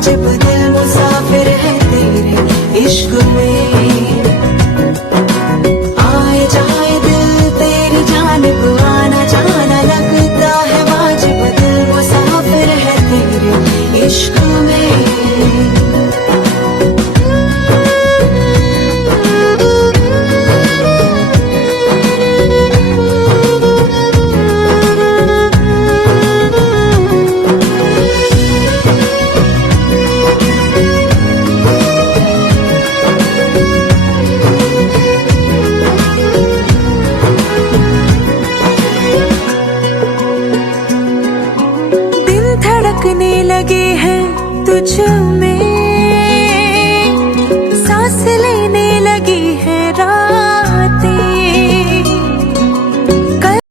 वाजिब दिल मुसाफिर है तेरे इश्क में। आए जाए दिल तेरी जानिब आना जाना लगता है वाजिब दिल मुसाफिर है तेरे इश्क में। धड़कने लगे हैं तुझ